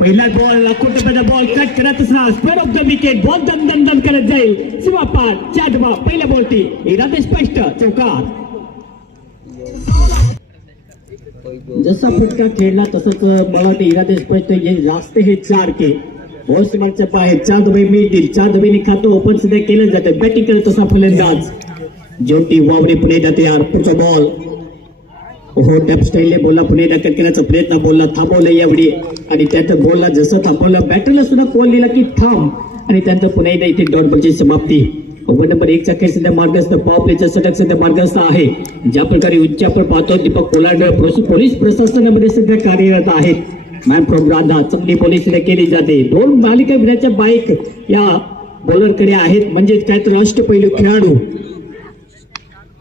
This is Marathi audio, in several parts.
पहिला बॉल लाखोटप्याचा बॉल कट करत असणार spread of the wicket ball दम दम दम करत जाईल सीमा पार चार धावा पहिल्या बॉलटी इरादे स्पष्ट चौकार. जसा फटका खेळला तसंच मला वाटतं इरादे स्पष्ट जास्त हे 4 के बॉस मागच्या बाहेर 4 धावे मिळतील 4 धावेने खातो ओपन सध्या केलं जातं बॅटिंग करत असा फलंदाज ज्योती वावरे पुणे जाते यार पुढचा बॉल हो टॅप स्टाईलने बोलला पुणे दाखल करण्याचा प्रयत्न बोलला थांबवलं यावेळी आणि त्यात बोलला जसं थांबवलं बॅटरला सुद्धा कॉल दिला की थांब आणि त्यानंतर पुन्हा एकदा इथे डॉट बॉलची समाप्ती. ओव्हर नंबर 1 चा खेळ सध्या मार्गस्थ पॉवर प्लेचा षटक सध्या मार्गस्थ आहे. ज्या प्रकारे उच्च आपण पाहतो दीपक कोलाड पोलीस प्रशासनामध्ये सध्या कार्यरत आहेत. मॅन फ्रॉम राधा चांगली पोलीस केली जाते. 2 मालिका विराच्या बाईक या बॉलरकडे आहेत म्हणजे काय तर अष्टपैलू खेळाडू.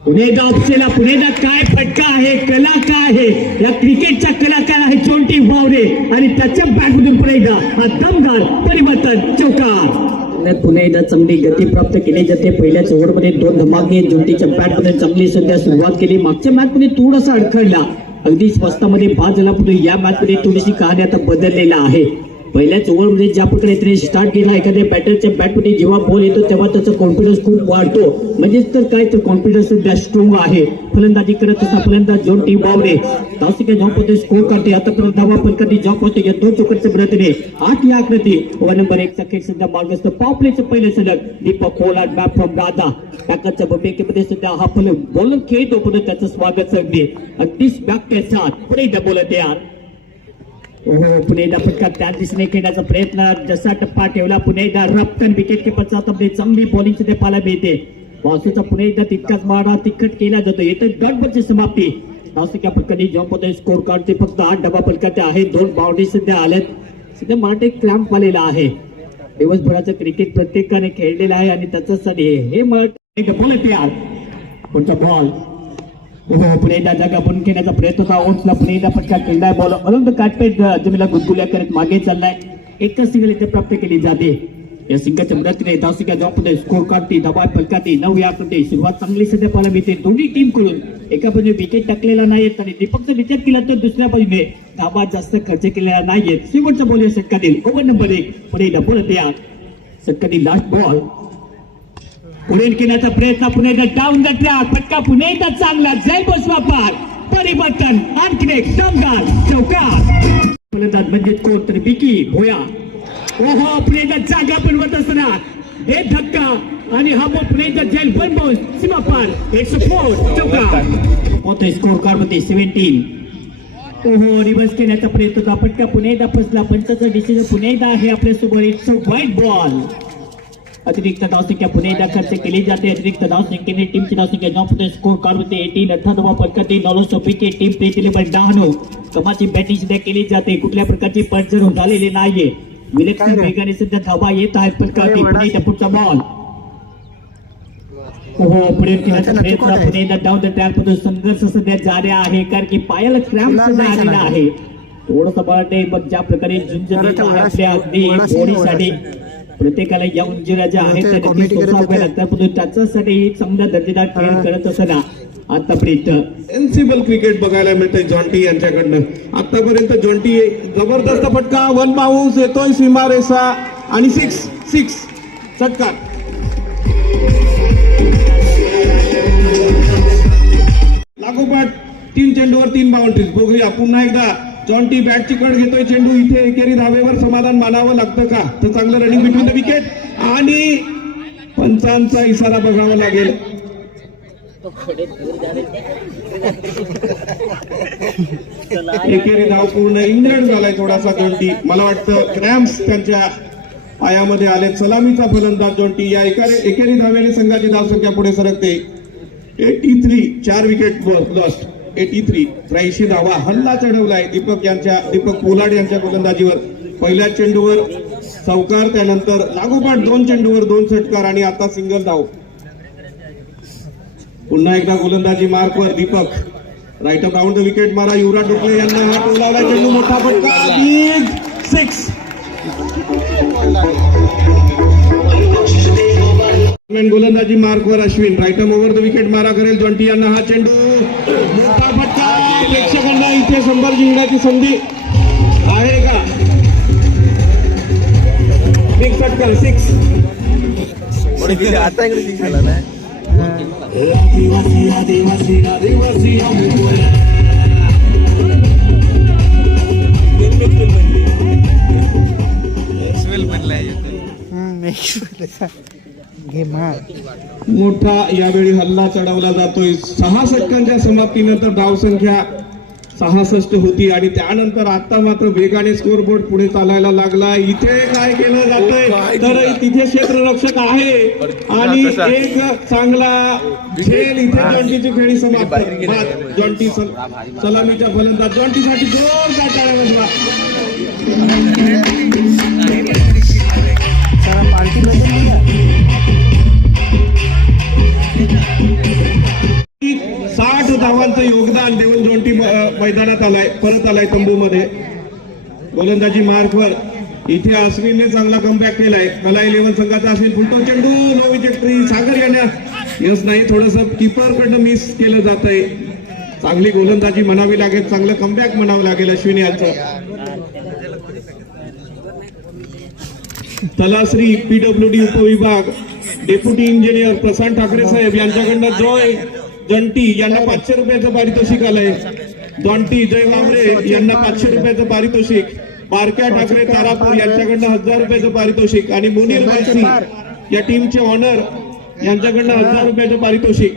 पुणेदा उपसेला पुणेदा काय फटका आहे कला काय आहे या क्रिकेटचा कलाकार आहे जोंटी वावरे आणि त्याच्या बॅटमधून पुणेदा हा दमदार परिवर्तन चौकार. पुणेदा चांगली गती प्राप्त केली जाते. पहिल्याच ओव्हरमध्ये 2 धमाके जोंटीच्या बॅटमध्ये चांगली सध्या सुरुवात केली. मागच्या मॅचमध्ये थोडासा अडखळला अगदी स्वस्तामध्ये 5 झाला परंतु या मॅचमध्ये थोडीशी कहाणी आता बदललेला आहे. पहिल्याच ओव्हरमध्ये ज्या प्रकारे त्याने स्टार्ट केला एखाद्या बॅटरच्या बॅटमध्ये जेव्हा बॉल येतो तेव्हा त्याचा कॉन्फिडन्स खूप वाढतो म्हणजेच तर काय तर कॉन्फिडन्स सध्या स्ट्रॉंग आहे. फलंदाजी करत असता फलंदाज जोंटी वावरे धावसिका जॉब स्कोर करते आतापर्यंत धावा फलकाची जॉब होते या 2 चौकारच्या प्रयत्नाने 8 या आकृती. ओव्हर नंबर 1 चा खेळ सध्या मार्गस्थ पॉवर प्लेचे पहिले सलग दीपक कोलाड बॅट फ्रॉम राधा पॅकरच्या भूमिकेमध्ये सध्या हा फल बॉलर खेळतो परंतु त्याचं स्वागत अगदीच बॅक के साथ पुढे बोलत यार. ओहो पुणेदा फटका त्या दिशेने खेळण्याचा प्रयत्न जसा टप्पा ठेवला पुणेदा रपकन विकेट किपरचा आता चांगली बॉलिंग सुद्धा पाहायला मिळते. वासूचा पुणेदा तितकाच मारा तिखट केला जातो येथे डॉटबॉलची समाप्ती. धावसिका फटकाने जॉब होतोय स्कोर काढते फक्त 8 डबा फलकाचे आहे 2 बाउंड्री सध्या आल्यात सध्या माटे क्रॅम्प आलेला आहे. दिवसभराचं क्रिकेट प्रत्येकाने खेळलेलं आहे आणि त्याच्यासाठी हे बोलत यार कोणता बॉल ओहो पुणेदा जागा बनून खेळण्याचा प्रयत्न होता. ओट्सला पुणेदा फटका खेळलाय बॉल अनंत काटपेट जमीला गुदगुल्या करत मागे चाललाय. एकच सिंगल इथे प्राप्त केली जाते. या सिंगलच्या मदतीने धावसिका जॉब स्कोर काढते दबाव फलकाती 9 या करते. सुरुवात चांगली सध्या पाहायला मिळते दोन्ही टीम कडून. एका बाजूने विकेट टाकलेला नाहीत आणि दीपकचा विचार केला तर दुसऱ्या बाजूने धाबा जास्त खर्च केलेला नाहीयेत. शेवटचा बॉल या षटकातील ओव्हर नंबर 1 पुणेदा बोलत या षटकातील लास्ट बॉल पुढे घेण्याचा प्रयत्न पुणेदा डाऊन द ट्रॅक फटका पुणेदा चांगला जय बसवा पार परिवर्तन आणखी एक दमदार चौकार. फलंदाज म्हणजे कोण तर बिकी भोया ओहो पुणेदा जागा बनवत असताना हे धक्का आणि हा बॉल पुणेदा जेल वन बॉल सीमा पार 104 चौकार. मोठे स्कोर कार्ड मध्ये 17. ओहो रिव्हर्स केल्याचा प्रयत्न होता फटका पुणेदा फसला. पंचाचा डिसिजन पुणेदा आहे आपल्यासोबत. इट्स अ वाईट बॉल. अतिरिक्त धावसंख्या पुणेदा खर्च केली जाते. अतिरिक्त धावसंख्येने टीमची धावसंख्या जॉब स्कोर कार्ड होते 18 18 फलकाते 9 विकेट टीम प्ले केले 9 कमाची बॅटिंग सुद्धा केली जाते. कुठल्या प्रकारची पडझड झालेली नाहीये. विलक्षण वेगाने सध्या धावा येत आहेत फलकाती पुणेदा पुढचा बॉल ओहो पुढे खेळण्याचा प्रयत्न पुणेदा डाऊन द ट्रॅक मधून संघर्ष सध्या जारी आहे कारण की पायाला क्रॅम्प सुद्धा आलेला आहे. थोडंसं बळते मग ज्या प्रकारे झुंज आपल्या अगदी बॉडीसाठी प्रत्येकाला या उंजिरा ज्या आहेत त्या नक्की सोसावे लागतात परंतु त्याच्यासाठी चांगला दर्जेदार खेळ करत असताना आतापर्यंत सेन्सिबल क्रिकेट बघायला मिळतंय जॉन्टी यांच्याकडनं. आतापर्यंत जॉन्टी जबरदस्त फटका 1 बाउन्स येतोय सीमारेषा आणि 6 षटकार. लागोपाठ 3 चेंडूवर 3 बाउंड्रीज. बघूया पुन्हा एकदा जॉन्टी बॅटची कड घेतोय. चेंडू इथे एकेरी धावेवर समाधान मानावं लागतं का तर चांगलं रनिंग बिटवीन द विकेट आणि पंचांचा इशारा बघावा लागेल. एकेरी धाव पूर्ण इंग्लंड झालाय थोडासा जॉन्टी. मला वाटतं क्रॅम्प्स त्यांच्या पायामध्ये आले. सलामीचा फलंदाज जॉन्टी या एकेरी धावेने संघाची धावसंख्या पुढे सरकते 83. 4 विकेट लॉस्ट 83 83 धावा. हल्ला चढवलाय दीपक कोलाड यांच्या गोलंदाजीवर. पहिल्या चेंडूवर चौकार त्यानंतर लागोपाठ 2 चेंडूवर 2 षटकार आणि आता सिंगल धाव. पुन्हा एकदा गोलंदाजी मार्कवर Deepak right up round the wicket मारा. युवराज डोकले यांना हा टोलावला चेंडू मोठा फटका 6. गोलंदाजी मार्कवर Ashwin right up over the wicket मारा करेल. जॉन्टी यांना हा चेंडू मोठा फटका. प्रेक्षकांना इथे 100 जिंकण्याची संधी. आहे का? बिग षटकार 6. आता इकडे सिक्स झाला ना. आदिवासी आदिवासी आदिवासी घे मार. मोठा यावेळी हल्ला चढवला जातोय. 6 षटकांच्या समाप्तीनंतर धावसंख्या 66 होती आणि त्यानंतर आता मात्र वेगाने स्कोरबोर्ड पुढे चालायला लागला. इथे काय केलं जातंय तर तिथे क्षेत्ररक्षक आहे आणि एक चांगला खेळ इथे जॉन्टीची खेळी समाप्त. बाद जॉन्टी सलामीच्या फलंदाज जॉन्टीसाठी जोरदार टाळ्या वाजवा. सारा पार्टी बदल 60 धावांचं योगदान देऊन जॉन्टी मैदानात परत आलाय तंबूमध्ये. गोलंदाजी मार्कवर इथे अश्विनने चांगला कमबॅक केलाय. कला 11 संघाचा अश्विन फुलटो चेंडू नो विकेट. सागर यांना यश नाही, थोडस कीपरकडनं मिस केलं जात आहे. चांगली गोलंदाजी म्हणावी लागेल, चांगलं कमबॅक म्हणावं लागेल अश्विन यांचं. तलाश्री पीडब्ल्यूडी उपविभाग डेप्युटी इंजिनियर प्रशांत ठाकरे साहेब यांच्याकडनं जॉय जॉन्टी यांना 500 रुपयाचं पारितोषिक आलंय. जॉन्टी जय वामरे यांना 500 रुपयाचं पारितोषिक. बारक्या ठाकरे तारापूर यांच्याकडनं 1000 रुपयाचं पारितोषिक आणि मुनीर बासी या टीमचे ऑनर यांच्याकडनं 1000 रुपयाचं पारितोषिक.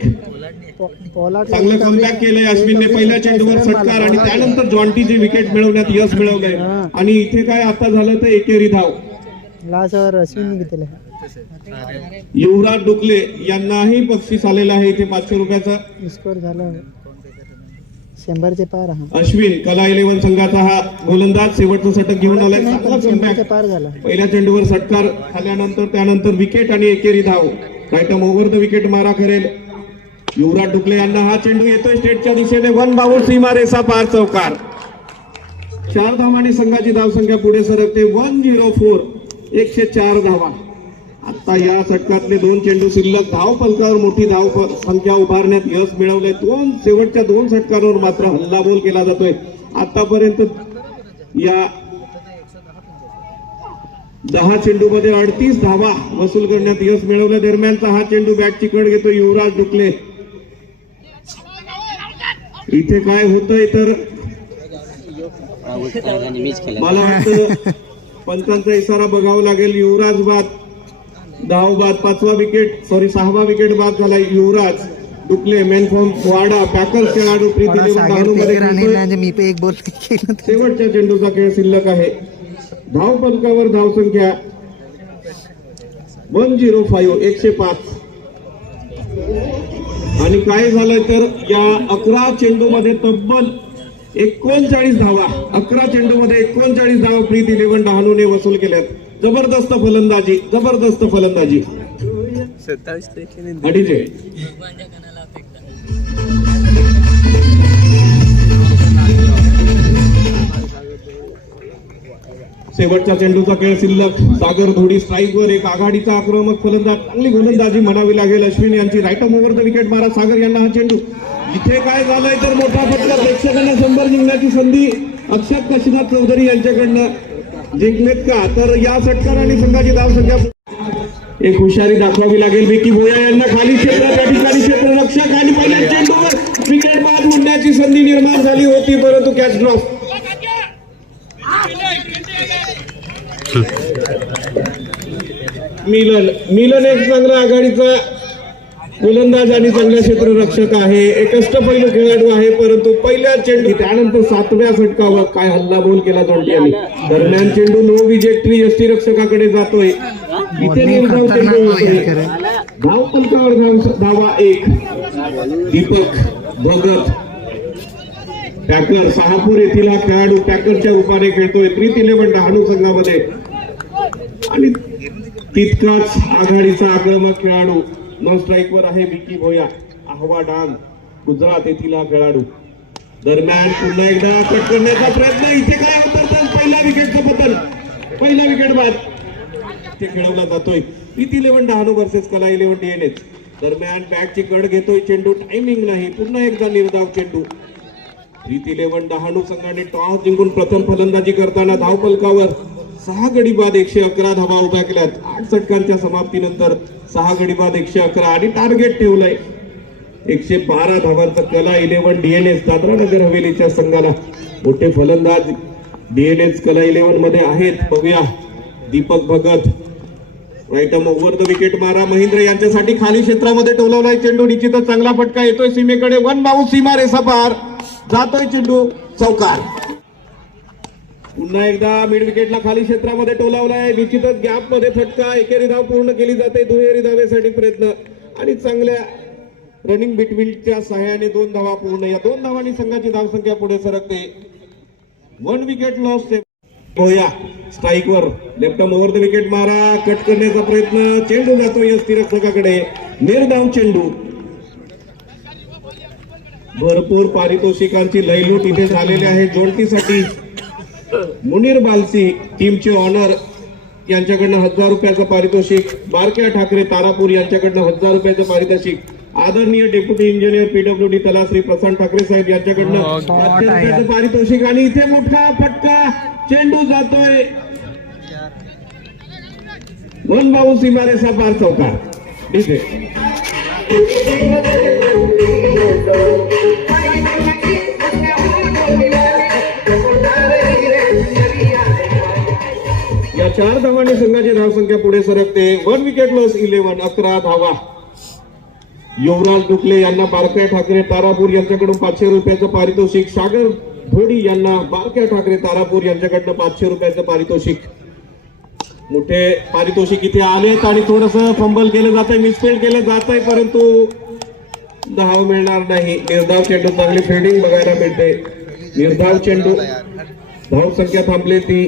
चांगलं कमबॅक केलंय अश्विनने. पहिल्या चेंडूवर षटकार आणि त्यानंतर जॉन्टीची विकेट मिळवण्यात यश मिळवलंय. आणि इथे काय आता झालं तर एकेरी धाव. लासवर अश्विन घेतले. युवराज डुकले यांनाही बक्षीस आलेलं आहे इथे 500 रुपयाचा. स्कोर झाला 100चे पार. अश्विन कला 11 संघाचा हा गोलंदाज शेवटचं षटक घेऊन आलाय. चांगला कमबॅक. पार झाला. पहिल्या चेंडूवर षटकार झाल्यानंतर त्यानंतर विकेट आणि एकेरी धाव. राईटम ओव्हर द विकेट मारा करेल युवराज डुकले यांना. हा चेंडू येतोय स्टेटच्या दिशेने. 1 बाउंड सीमारेषा पार चौकार. 4 धावांनी संघाची धावसंख्या पुढे सरकते. 104 104 धावा. आता या षटकातले 2 चेंडू शिल्लक. धाव फलकावर मोठी धाव संख्या उभारण्यात यश मिळवलंय. शेवटच्या 2 षटकांवर मात्र हल्लाबोल केला जातोय. आतापर्यंत या 10 चेंडूमध्ये 38 धावा वसूल करण्यात यश मिळवलं. दरम्यानचा हा चेंडू बॅटची कड घेतो युवराज डुकले. इथे काय होतंय तर मला वाटतं पंचांचा इशारा बघावा लागेल. युवराज बाद, धाव बाद. 6वा विकेट बाद झाला. युवराज डुकले मेन फॉर्म वाडा पॅकर्स खेळाडू प्रीती मी पे एक बॉल केलं. शेवटच्या चेंडूचा खेळ शिल्लक आहे. धाव फलकावर धावसंख्या 105 105. आणि काय झालंय तर या 11 चेंडूमध्ये तब्बल 39 धावा. 11 चेंडूमध्ये 39 धावा प्रीती 11 डहाणूने वसूल केल्यात. जबरदस्त फलंदाजी, जबरदस्त फलंदाजी. 27 अडीचे शेवटच्या चेंडूचा खेळ शिल्लक. सागर धोडी स्ट्राईकवर. एक आघाडीचा आक्रमक फलंदाज. चांगली गोलंदाजी म्हणावी लागेल अश्विन यांची. राईटम ओव्हर द विकेट मारा सागर यांना. हा चेंडू इथे काय झालंय तर मोठा फटका. प्रेक्षकांना 100 जिंकण्याची संधी अक्षत काशीनाथ चौधरी यांच्याकडनं जिंकलेत का तर या षटकार आणि संघाची धावसंख्या. एक हुशारी दाखवावी लागेल. विकी भोया यांना खाली क्षेत्र. त्या ठिकाणी क्षेत्ररक्षक आणि पहिल्या चेंडूवर विकेट बाद म्हणण्याची संधी निर्माण झाली होती परंतु कॅच ड्रॉप. मिलन एक चांगला आघाडीचा गोलंदाज आणि चांगला क्षेत्ररक्षक आहे. एक अष्टपैलू खेळाडू आहे परंतु पहिल्या चेंडू त्यानंतर 7व्या षटकावर काय हल्लाबोल केला जॉन्टी यांनी. दरम्यान चेंडू नो विजेटरी यष्टीरक्षकाकडे जातोय. इथे निर्धाव चेंडू होतोय. धाव फलकावर धावा 1. दीपक भगत पॅकर शहापूर येथील हा खेळाडू पॅकरच्या रूपाने खेळतोय प्रीत 11 डहाणू संघामध्ये. आणि तितकाच आघाडीचा आक्रमक खेळाडू नॉन स्ट्राईकवर आहे विकी भोया आहवा डांग गुजरात येथील हा खेळाडू. दरम्यान पुन्हा एकदा कट करण्याचा प्रयत्न. इथे काय होतं तर पहिल्या विकेटचं पतन. पहिला विकेट बाद ते खेळवला जातोय. प्रीत 11 डहाणू वर्सेस कला 11 DNH. दरम्यान बॅटची कड घेतोय चेंडू. टायमिंग नाही. पुन्हा एकदा निर्धाव चेंडू. प्रीत 11 डहाणू संघाने टॉस जिंकून प्रथम फलंदाजी करताना धावफलकावर 6 गडी बाद 111 धावा उभ्या केल्यात. 8 षटकांच्या समाप्तीनंतर 6 गडी बाद 111 आणि टार्गेट ठेवलंय 112 धावांचा. कला 11 डीएनएस दादरा नगर हवेलीच्या संघाला मोठे फलंदाज डीएनएस कला 11 मध्ये आहेत. बघूया Deepak Bhagat right arm over the wicket मारा महेंद्र यांच्यासाठी खाली क्षेत्रामध्ये टोलवलाय चेंडू. निश्चितच चांगला फटका येतोय सीमेकडे. वन बाउंस सीमा रेषा पार जातोय चेंडू चौकार. पुन्हा एकदा मिड विकेटला खाली क्षेत्रामध्ये टोलावलाय. निश्चितच गॅप मध्ये फटका. एकेरी धाव पूर्ण केली जाते. दुहेरी धावेसाठी प्रयत्न आणि चांगल्या रनिंग बिटवीनच्या सहाय्याने 2 धावा पूर्ण. या 2 धावांनी संघाची धावसंख्या पुढे सरकते. 1 विकेट लॉस. होया स्ट्राईकवर left arm over the wicket मारा. कट करण्याचा प्रयत्न. चेंडू जातो यष्टिरक्षकाकडे. निर्धाव चेंडू. भरपूर पारितोषिकांची लयलूट इथे झालेली आहे. जोडतीसाठी मुनीर बालसी टीमचे ऑनर यांच्याकडनं 1000 रुपयाचं पारितोषिक. बारक्या ठाकरे तारापूर यांच्याकडनं 1000 रुपयाचं पारितोषिक. आदरणीय deputy engineer PWD Talashri Prashant Thackeray साहेब यांच्याकडनं 500 रुपयाचं पारितोषिक. आणि इथे मोठा फटका. चेंडू जातोय 1 बाउंस सीमा रेषा पार चौकार. ठीक आहे. या 4 धावांनी संघाची धावसंख्या पुढे सरकते. 1 विकेट लॉस 11 धावा. युवराज डुकले यांना बारक्या ठाकरे तारापूर यांच्याकडून 500 रुपयाचं पारितोषिक. सागर धोडी यांना बारक्या ठाकरे तारापूर यांच्याकडनं 500 रुपयाचं पारितोषिक. मोठे पारितोषिक इथे आलेत आणि थोडस फंबल केलं जातंय. मिसफील्ड केलं जातंय परंतु धाव मिळणार नाही. निर्धाव चेंडू. चांगली फिल्डिंग बघायला मिळते. निर्धाव चेंडू. धाव संख्या थांबली ती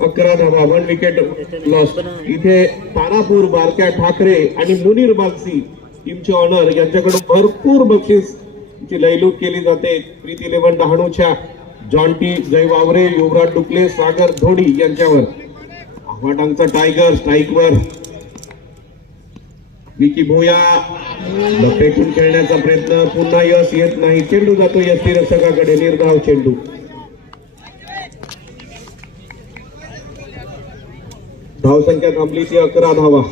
11 धावा. 1 विकेट लॉस. इथे तारापूर बारक्या ठाकरे आणि मुनीर बागसी टीमचे ऑनर यांच्याकडून भरपूर बक्षीस ची लयलूट केली जाते. प्रीत 11 डहाणूच्या जॉन्टी जय वावरे युवराज डुकले सागर धोडी यांच्यावर. आव्हाडांचा टायगर स्ट्राईकवर. विकी भोया लपेटून खेळण्याचा प्रयत्न. पुन्हा यश येत नाही. चेंडू जातो यष्टिरक्षकाकडे. निर्धाव चेंडू. धावसंख्या थांबली ती 11 धावा.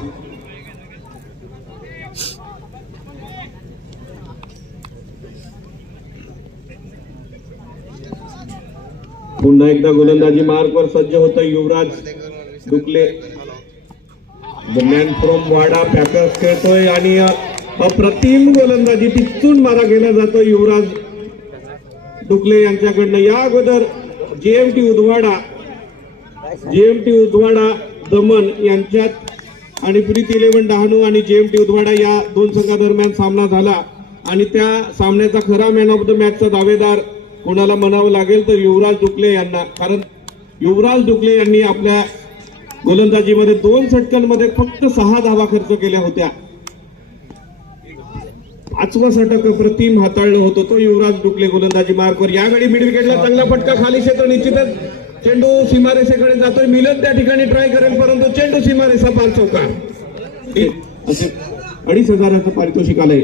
पुन्हा एकदा गोलंदाजी मार्कवर सज्ज होतं Yuvraj Dukle. The man from Wada Packers खेळतोय आणि अप्रतिम गोलंदाजी. टिचून मारा केला जातो युवराज डुकले यांच्याकडनं. या अगोदर जेएमटी उदवाडा दमन यांच्यात आणि प्रीत 11 डहाणू आणि जेएमटी उदवाडा या 2 संघादरम्यान सामना झाला आणि त्या सामन्याचा खरा मॅन ऑफ द मॅचचा दावेदार कोणाला म्हणावं लागेल तर युवराज डुकले यांना. कारण युवराज डुकले यांनी आपल्या गोलंदाजीमध्ये 2 षटकांमध्ये फक्त 6 धावा खर्च केल्या होत्या. 5वं षटक अप्रतिम हाताळलं होतं तो युवराज डुकले गोलंदाजी मार्कवर. यावेळी मिड विकेटला चांगला फटका. खाली क्षेत्र. निश्चितच चेंडू सीमारेषेकडे जातोय. मिलन त्या ठिकाणी ट्राय करेल परंतु चेंडू सीमारेषा पार चौकार. असे 2,500चं पारितोषिक आलंय.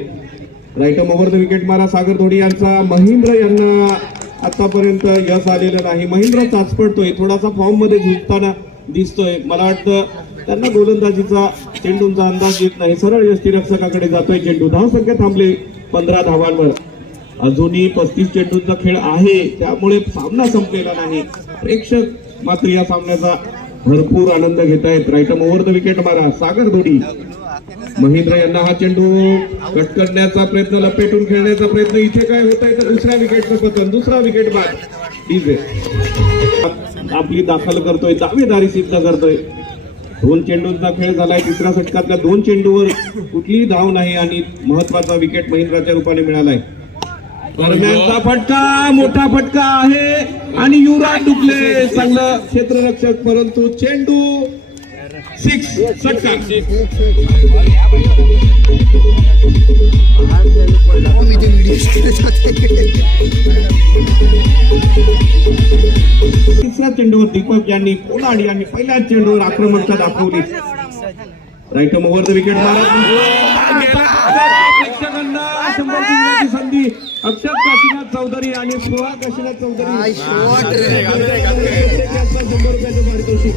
Right arm over the wicket मारा सागर धोडी यांचा. महेंद्र यांना आतापर्यंत यश आलेलं नाही. महेंद्र चाचपडतोय. थोडासा फॉर्म मध्ये झुकताना दिसतोय. मला वाटतं त्यांना गोलंदाजीचा चेंडूंचा अंदाज येत नाही. सरळ यष्टिरक्षकाकडे जातोय चेंडू. धावसंख्या थांबली 15 धावांवर. अजूनही 35 चेंडूंचा खेळ आहे त्यामुळे सामना संपलेला नाही. प्रेक्षक मात्र या सामन्याचा भरपूर आनंद घेत आहेत. Right arm over the wicket मारा सागर धोडी. महेंद्र यांना हा चेंडू कट करण्याचा प्रयत्न. लपेटून खेळण्याचा प्रयत्न. इथे काय होत आहे तर दुसऱ्या विकेटचं पतन. दुसरा विकेट बाद. डीजे आपली दाखल करतोय. दावेदारी सिद्ध करतोय. 2 चेंडूंचा खेळ झालाय. तिसऱ्या षटकातल्या 2 चेंडूवर कुठलीही धाव नाही आणि महत्वाचा विकेट महेंद्राच्या रूपाने मिळालाय. दरम्यानचा फटका. मोठा फटका आहे आणि युवराज डुकले चांगलं क्षेत्ररक्षक परंतु चेंडू 6 षटकार. तिसऱ्या चेंडूवर दीपक यांनी पोलाड यांनी पहिल्या चेंडूवर आक्रमकता दाखवली. Right arm over the wicket मारा. प्रेक्षकांना संधी अक्षत काशीनाथ चौधरी आणि सोळा काशीनाथ चौधरी जास्त 100 रुपयाचं पारितोषिक.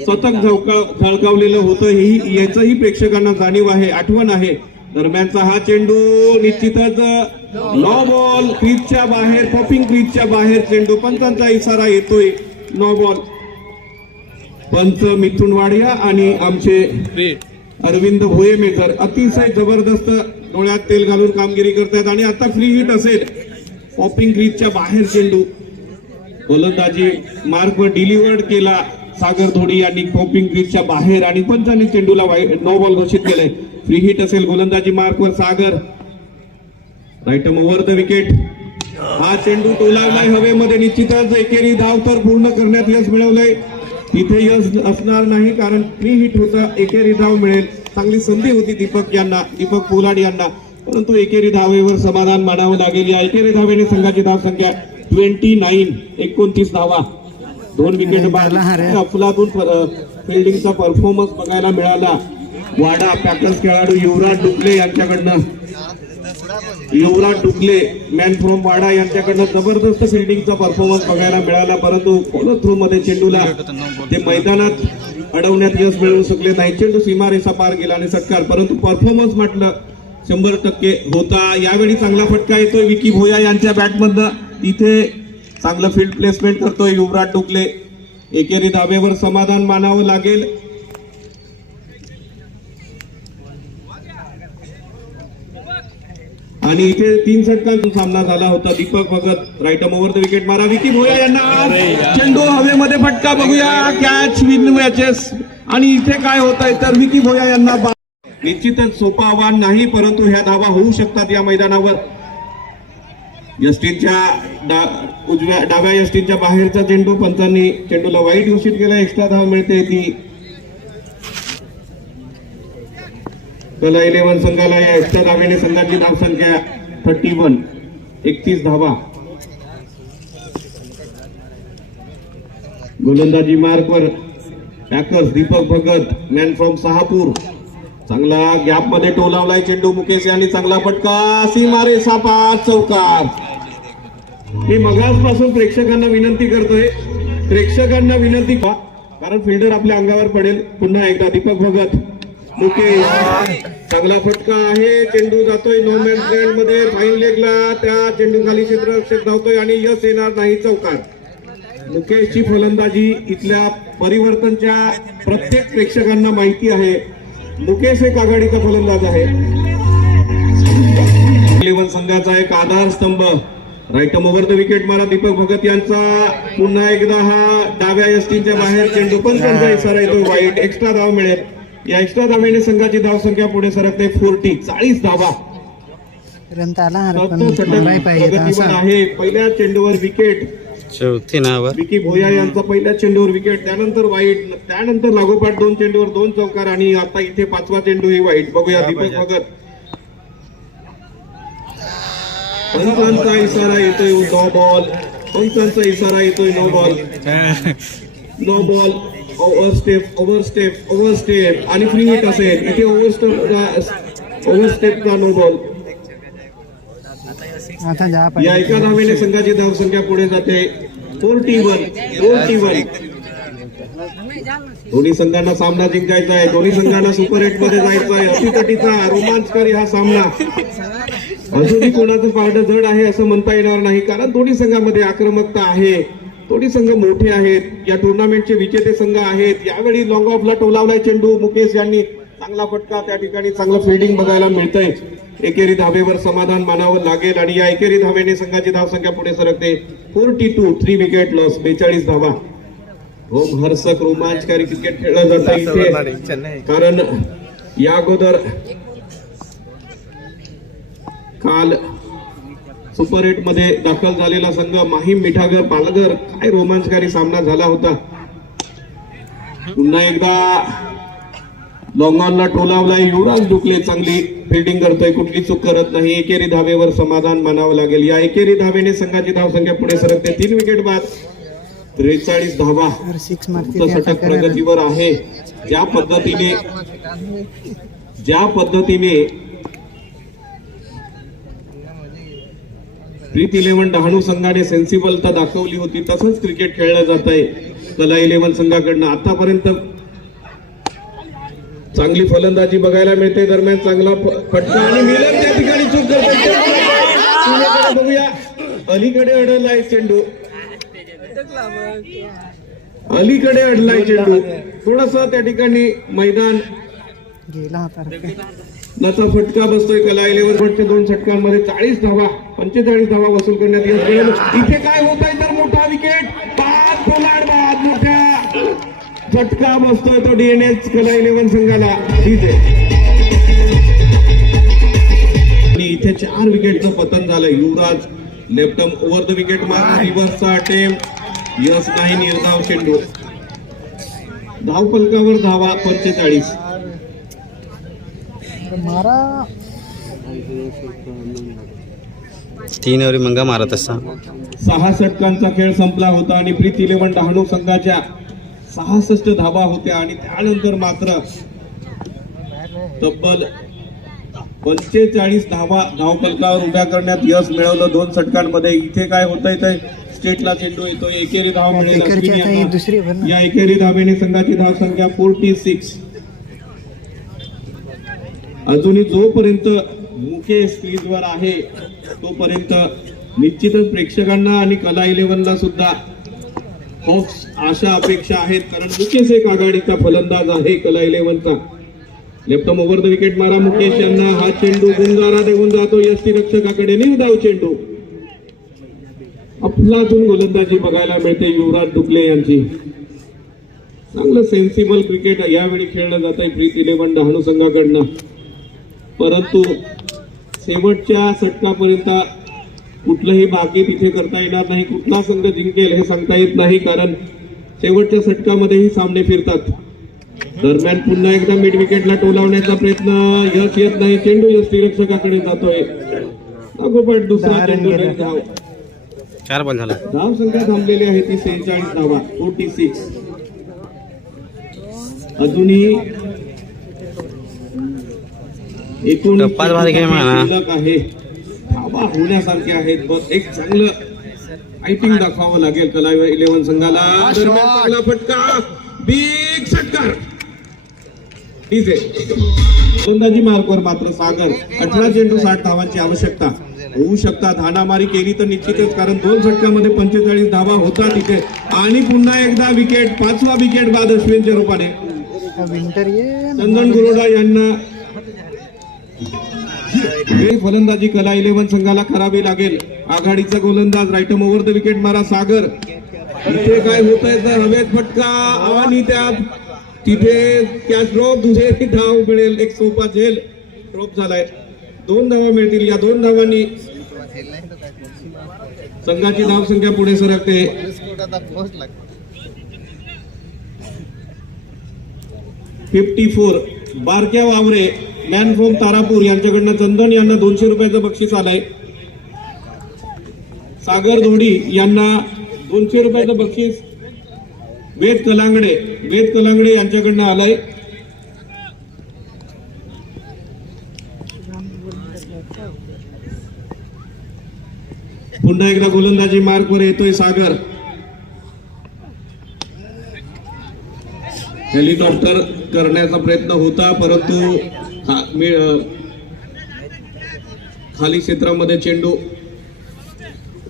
शतक झळकावलेलं होतं ही याचंही प्रेक्षकांना जाणीव आहे, आठवण आहे. दरम्यानचा हा चेंडू निश्चितच नो बॉल, क्रीजच्या बाहेर, पॉपिंग क्रीजच्या बाहेर चेंडू. पंचांचा इशारा येतोय नो बॉल. पंच मिथुन वाडिया आणि आमचे अरविंद भोयेमेकर अतिशय जबरदस्त डोळ्यात तेल घालून कामगिरी करतात. आणि आता फ्री हिट असेल, पॉपिंग क्रीजच्या बाहेर चेंडू. गोलंदाजी मार्कवर डिलिव्हर्ड केला सागर धोडी यांनी पॉपिंग क्रीजच्या बाहेर आणि पंचांनी चेंडूला नो बॉल घोषित केलंय. फ्री हिट असेल, गोलंदाजी मार्कवर Sagar. Right over the wicket. हा चेंडू टोलावलाय हवेमध्ये. निश्चितच एकेरी धाव तर पूर्ण करण्यात यश मिळवलंय. तिथे यश असणार नाही कारण फ्री हिट होता, एकेरी धाव मिळेल. चांगली संधी होती दीपक पोलाड यांना, परंतु एकेरी धावेवर समाधान मानावं लागेल. या एकेरी धावेने संघाची धाव संख्या 29 धावा. 2 विकेट बाद. अफलातून फिल्डिंगचा परफॉर्मन्स बघायला मिळाला. वाडा पॅकर्स खेळाडू युवराज डुकले मॅन फ्रॉम वाडा यांच्याकडनं जबरदस्त फिल्डिंगचा परफॉर्मन्स बघायला मिळाला, परंतु फॉलो थ्रू मध्ये चेंडूला ते मैदानात अडवण्यात यश मिळवू शकले नाही. चेंडू सीमारेषा पार गेला आणि षटकार, परंतु परफॉर्मन्स म्हटलं 100% होता. यावेळी चांगला फटका येतोय विकी भोया यांच्या बॅटमधनं. तिथे चांगलं फील्ड प्लेसमेंट करतोय युवराज डुकले. एकेरी धावेवर समाधान मानावं लागेल. आणि इथे 3 षटकांचा सामना झाला होता. Deepak Bhagat right over the wicket मारा. विकी भोया यांना चेंडू हवेमध्ये फटका. बघूया कॅच विन मॅचेस. आणि इथे काय होत आहे तर विकी भोया यांना निश्चितच सोपं आव्हान नाही, परंतु ह्या धावा होऊ शकतात या मैदानावर. यष्टींच्या डाव्या यष्टींच्या बाहेरचा चेंडू. पंचांनी चेंडूला वाईट घोषित केला. एक्स्ट्रा धाव मिळते ती कला 11 संघाला. या एक्स्ट्रा धावेने संघाची धाव संख्या 31 धावा. गोलंदाजी मार्कवर Packers Deepak Bhagat man from Shahapur. चांगला गॅप मध्ये टोलावलाय चेंडू. मुकेश यांनी चांगला फटका. सीमारे सापा चौकार. मी मगासपासून प्रेक्षकांना विनंती करतोय, कारण फिल्डर आपल्या अंगावर पडेल. पुन्हा एकदा दीपक भगत, मुकेश. चांगला फटका आहे. चेंडू जातोय नो मॅन्स लँड मध्ये. फाईन लेगला त्या चेंडू खाली क्षेत्ररक्षक धावतोय आणि यश येणार नाही. चौकार. मुकेशची फलंदाजी इथल्या परिवर्तनच्या प्रत्येक प्रेक्षकांना माहिती आहे. मुकेश एक आघाडीचा फलंदाज आहे. 11 संघाचा एक आधारस्तंभ. राईट ओव्हर द विकेट मारा दीपक भगत यांचा. पुन्हा एकदा हा डाव्या यष्टींच्या बाहेर चेंडू. पंचांचा इशारा येतो वाईट. एक्स्ट्रा धाव मिळेल. या एक्स्ट्रा धावेने संघाची धाव संख्या पुढे सरकते 40 धावा. प्रगतीवर आहे. पहिल्या चेंडूवर विकेट. चौथी नावर विकी भोया यांचा पहिल्या चेंडूवर विकेट, त्यानंतर वाईट, त्यानंतर लागोपाठ 2 चेंडूवर 2 चौकार आणि आता इथे 5वा चेंडू ही वाईट. बघूया दीपक भगत. पंचांचा इशारा येतोय नो बॉल. पंचांचा इशारा येतोय no ball. No ball. Overstep आणि फ्री हिट असेल. इथे ओव्हरस्टेपचा नो बॉल. या एका धावेने संघाची धाव संख्या पुढे जाते 41. दोन्ही संघांना सामना जिंकायचा आहे. दोन्ही संघांना सुपर 8 मध्ये जायचं आहे. अतितटीचा रोमांचकारी हा सामना. अजूनही कोणाचं पारडं जड आहे असं म्हणता येणार नाही, कारण दोन्ही संघामध्ये आक्रमकता आहे. दोन्ही संघ मोठे आहेत. या टुर्नामेंटचे विजेते संघ आहेत. यावेळी लॉंग ऑफला टोलावलाय चेंडू. मुकेश यांनी चांगला फटका. त्या ठिकाणी चांगलं फिल्डिंग बघायला मिळतंय. एकेरी धावेवर समाधान मानावं लागेल आणि या एकेरी धावेने संघाची धाव संख्या पुढे सरकते 42. 3 विकेट लॉस. 42 धावा. रोमहर्षक रोमांचकारी क्रिकेट खेळलं जातं इथे, कारण या अगोदर काल सुपर 8 मध्ये दाखल झालेला संघ माहीम मिठागर पालघर, काय रोमांचकारी सामना झाला होता. पुन्हा एकदा लॉंगॉनला टोलावलाय युवराज डुकले. चांगली फिल्डिंग करतोय, कुठली चूक करत नाही. एकेरी धावेवर समाधान मानावं लागेल. या एकेरी धावेने संघाची धाव संख्या पुढे सरकते 3 विकेट बाद. 43 धावा. षटक प्रगतीवर आहे. ज्या पद्धतीने ज्या पद्धतीने प्रीत 11 डहाणू संघाने सेन्सिबलता दाखवली होती तसंच क्रिकेट खेळलं जात आहे कला 11 संघाकडनं. आतापर्यंत चांगली फलंदाजी बघायला मिळते. दरम्यान चांगला फटका आणि मिलन त्या ठिकाणी चूक करतो. बघूया अलीकडे अडलाय चेंडू, अलीकडे अडलाय चेंडू. थोडस त्या ठिकाणी मैदान गेला होता रे. नाचा फटका बसतोय कला 11 2 षटकांमध्ये 40 धावा 45 धावा वसूल करण्यात यश मिळालं. इथे काय होत आहे तर मोठा विकेट बाद पोलार्ड बाद मोठा फटका बसतोय तो डीएनएच कला 11 संघाला. इथे आणि इथे 4 विकेटचं पतन झालं. युवराज लेफ्टम ओव्हर द विकेट मार रिव्हर्सचा अटेम्प्ट यश नाही. निर्धाव चेंडू धाव फलकावर धावा 45. मारा 3 ओव्हरी मंगा मारत असा. 6 षटकांचा खेळ संपला होता आणि प्रीत 11 डहाणू संघाच्या 66 धावा होत्या आणि त्यानंतर मात्र तब्बल 45 धावा धावफलकावर उभ्या करण्यात यश मिळवलं 2 षटकांमध्ये. इथे काय होतंय ते स्टेटला चेंडू येतोय. एकेरी धाव मिळेल टेकरची आता ही दुसरी अश्विनी. ओव्हर ना. या एकेरी धावेने संघाची धाव संख्या 46. अजूनही जोपर्यंत मुकेश क्रीजवर आहे तोपर्यंत निश्चितच प्रेक्षकांना आणि कला 11ला सुद्धा हॉप्स आशा अपेक्षा आहेत. कारण मुकेश एक आघाडीचा फलंदाज आहे कला 11चा. लेफ्टम ओव्हर द विकेट मारा मुकेश यांना. हा चेंडू गुंजारा देऊन जातो यष्टीरक्षकाकडे. निर्धाव चेंडू. अफलातून गोलंदाजी बघायला मिळते युवराज डुकले यांची. चांगलं सेन्सिबल क्रिकेट यावेळी खेळलं जात आहे प्रीत 11 डहाणू संघाकडनं. परंतु शेवटच्या षटकापर्यंत कुठलंही बाकी तिथे करता येणार नाही. कुठला संघ जिंकेल हे सांगता येत नाही कारण शेवटच्या षटकामध्येही सामने फिरतात. दरम्यान पुन्हा एकदा मिड विकेटला टोलावण्याचा प्रयत्न यश येत नाही. चेंडू यष्टीरक्षकाकडे जातोय. लागोपाठ दुसरा चेंडू धाव. 4 बॉल झाला. धाव संख्या थांबलेली आहे ती 46 धावा 46. अजूनही 19 टप्पाच भारी game आहे ना. शिल्लक आहे. धावा होण्यासारखे आहेत. बस एक चांगलं फायटिंग दाखवावं लागेल कला 11 संघाला. दरम्यान चांगला फटका बिग षटकार. इथे गोलंदाजी मार्कवर मात्र सागर 18 चेंडू 60 धावांची आवश्यकता होऊ शकतात. हाणामारी केली तर निश्चितच कारण 2 षटकामध्ये 45 धावा होतात इथे. आणि पुन्हा एकदा विकेट 5वा विकेट बाद अश्विनच्या रूपाने. विंटर ये चंदन गुरोडा यांना फलंदाजी कला 11 संघाला करावी लागेल. आघाडीचा गोलंदाज राईटम ओव्हर द विकेट मारा सागर. इथे काय होत आहे तर हवेत फटका आणि त्यात तिथे कॅच ड्रॉप. दुसरी धाव मिळेल. एक सोपा झेल ड्रॉप झालाय. 2 धावा मिळतील. या 2 धावांनी संघाची धाव संख्या पुढे सरकते. 54. बारक्या वावरे मॅन फ्रॉम तारापूर यांच्याकडनं चंदन यांना 200 रुपयाचं बक्षीस आलंय. सागर धोडी यांना 200 रुपयाचं बक्षीस वेद कलांगडे यांच्याकडनं आलंय. पुन्हा एकदा गोलंदाजी मार्कवर येतोय सागर. हेलिकॉप्टर करण्याचा प्रयत्न होता परंतु खाली क्षेत्रामध्ये चेंडू.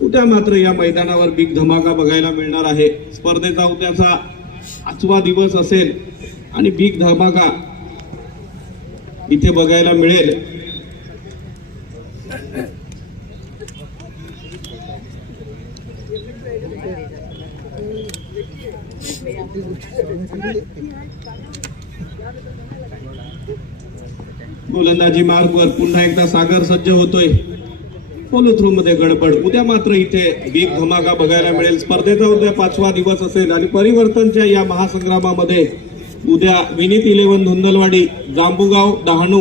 उद्या मात्र या मैदानावर बिग धमाका बघायला मिळणार आहे. स्पर्धेचा उद्याचा 5वा दिवस असेल आणि बिग धमाका इथे बघायला मिळेल. गोलंदाजी मार्कवर पुन्हा एकदा सागर सज्ज होतोय. फॉलो थ्रू मध्ये गडबड. उद्या मात्र इथे बिग धमाका बघायला मिळेल. स्पर्धेचा उद्या 5वा दिवस असेल आणि परिवर्तनच्या या महासंग्रामामध्ये उद्या विनीत 11 धुंदलवाडी, जांबुगाव डहाणू,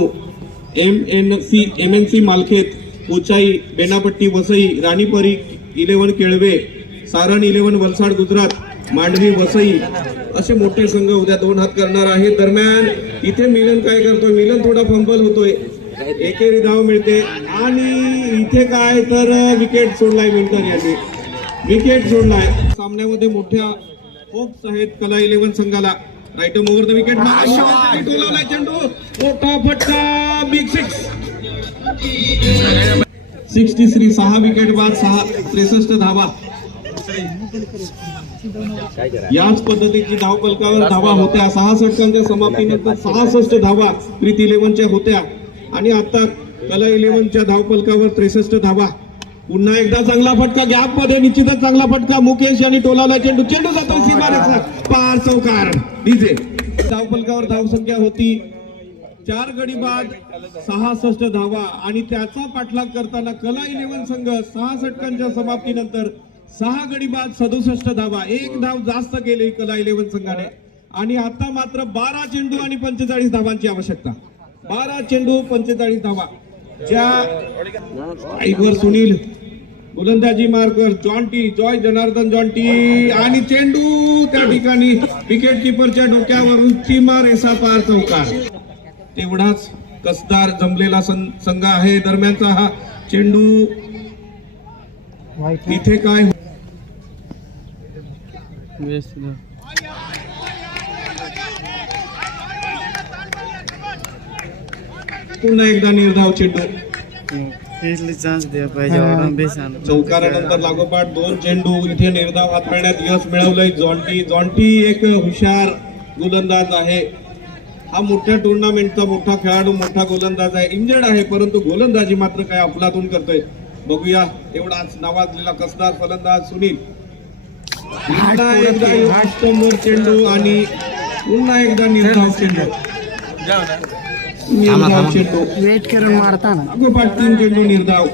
MNC मालखेत, पोचाई, बेनापट्टी वसई, राणीपरी 11 केळवे, सारण 11 वलसाड गुजरात, मांडवी वसई असे मोठे संघ उद्या 2 हात करणार आहे. दरम्यान इथे मिलन काय करतोय, मिलन थोडा फंबल होतोय, एकेरी धाव मिळते आणि इथे काय तर विकेट सोडलाय मिल्टन यांनी, विकेट सोडलाय. सामन्यामध्ये मोठ्या होप्स आहेत कला 11 संघाला. राईट ओव्हर द विकेट, टोलावलाय चेंडू, मोठा फटका, बिग 63, 6 विकेट बाद, 63 धावा. याच पद्धतीची धाव फलकावर धावा होत्या. 6 षटकांच्या समाप्तीनंतर 66 धावा प्रीत 11च्या होत्या आणि आता कला 11च्या धाव फलकावर 63 धावा. पुन्हा एकदा चांगला फटका, गॅप मध्ये निश्चितच चांगला फटका. मुकेश यांनी टोलावला चेंडू, चेंडू जातो सीमारेषा पार, चौकार. डीजे धाव फलकावर धावसंख्या होती 4 गडी बाद, 66 धावा आणि त्याचा पाठलाग करताना कला 11 संघ 6 षटकांच्या समाप्तीनंतर 6 गडी बाद, 67 धावा, 1 धाव जास्त केली कला 11 संघाने. आणि आता मात्र 12 चेंडू आणि 45 धावांची आवश्यकता. 12 चेंडू 45 धावा. ज्या आईवर सुनील, गोलंदाजी मार्कर जॉय जनार्दन जॉन्टी आणि चेंडू त्या ठिकाणी विकेट किपरच्या डोक्यावरून सीमा रेषा पार, चौकार. तेवढाच कसदार जमलेला संघ आहे. दरम्यानचा हा चेंडू वाईट इथे काय पुन्हा एकदा निर्धाव चेंडू. चान्स द्या पाहिजे. चौकारानंतर लागोपाठ 2 चेंडू. इथे निर्धाव हाताळण्यात यश मिळवलंय जॉन्टी एक हुशार गोलंदाज आहे. हा मोठ्या टुर्नामेंटचा मोठा खेळाडू, मोठा गोलंदाज आहे. इंजर्ड आहे परंतु गोलंदाजी मात्र काय अफलातून करतोय. बघूया एवढाच नावाजलेला कसदार फलंदाज सुनील. पुन्हा एकदा युवास्तंभर चेंडू आणि पुन्हा एकदा निर्धाव चेंडू. निर्धाव चेंडू वेट करून मारताना लागोपाठ 3 चेंडू निर्धाव.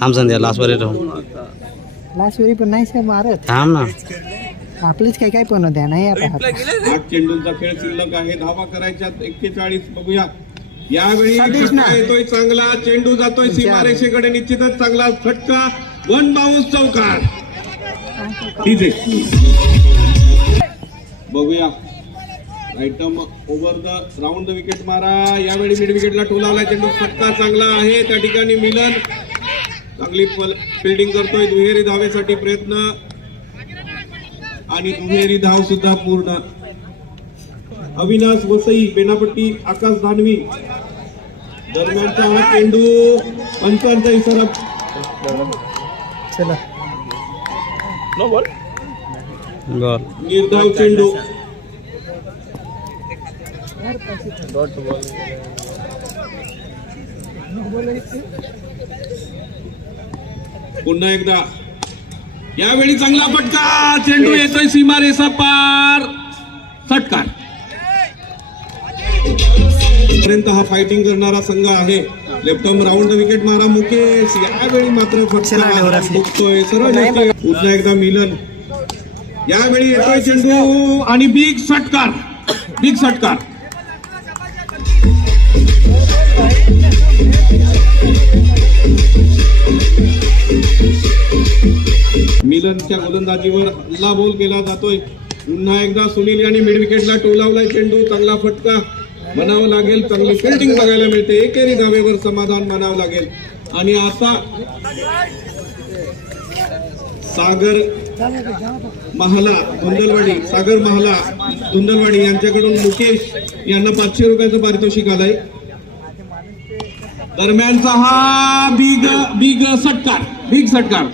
थांब संध्या लास्ट वर राहू. लास्ट वेळी पण नाही साहेब मारत. थांब ना. आपलीच काय पण होत्या नाही आता. 8 चेंडूंचा खेळ शिल्लक आहे. धावा करायच्या 41. बघूया यावेळी सतीश ना. फटका येतोय चांगला, चेंडू जातोय सीमारेषेकडे, निश्चितच चांगला फटका, 1 बाउन्स, चौकार. डीजे बघूया item over the round the wicket मारा. यावेळी मिड विकेटला टोलावला चेंडू, फटका चांगला आहे. त्या ठिकाणी मिलन चांगली फिल्डिंग करतोय. दुहेरी धावेसाठी प्रयत्न आणि दुहेरी धाव सुद्धा पूर्ण. अविनाश वसई, बेनापट्टी आकाश धानवी. दरम्यानचा हा चेंडू, पंचांचा इशारा. चला गोल. निर्धाव चेंडू. पुन्हा एकदा यावेळी चांगला फटका, चेंडू येतोय सीमारेषा पार, षटकार. पर्यंत हा फायटिंग करणारा संघ आहे. लेफ्ट आर्म राऊंड विकेट मारा मुकेश. यावेळी मात्र फटका फुटतोय सरळ येतोय. पुन्हा एकदा मिलन. यावेळी येतोय चेंडू आणि बिग षटकार, बिग षटकार. मिलनच्या गोलंदाजीवर हल्ला बोल केला जातोय. पुन्हा एकदा सुनील यांनी मिड विकेटला टोलावलाय चेंडू, चांगला फटका म्हणावं लागेल. चांगली फिल्डिंग बघायला मिळते. एकेरी धावेवर समाधान मानावं लागेल. आणि आता सागर महाला धुंदलवाडी, सागर महाला धुंदलवाडी यांच्याकडून मुकेश यांना 500 रुपयाचं पारितोषिक आलंय. दरम्यानचा हा बिग षटकार, बिग षटकार.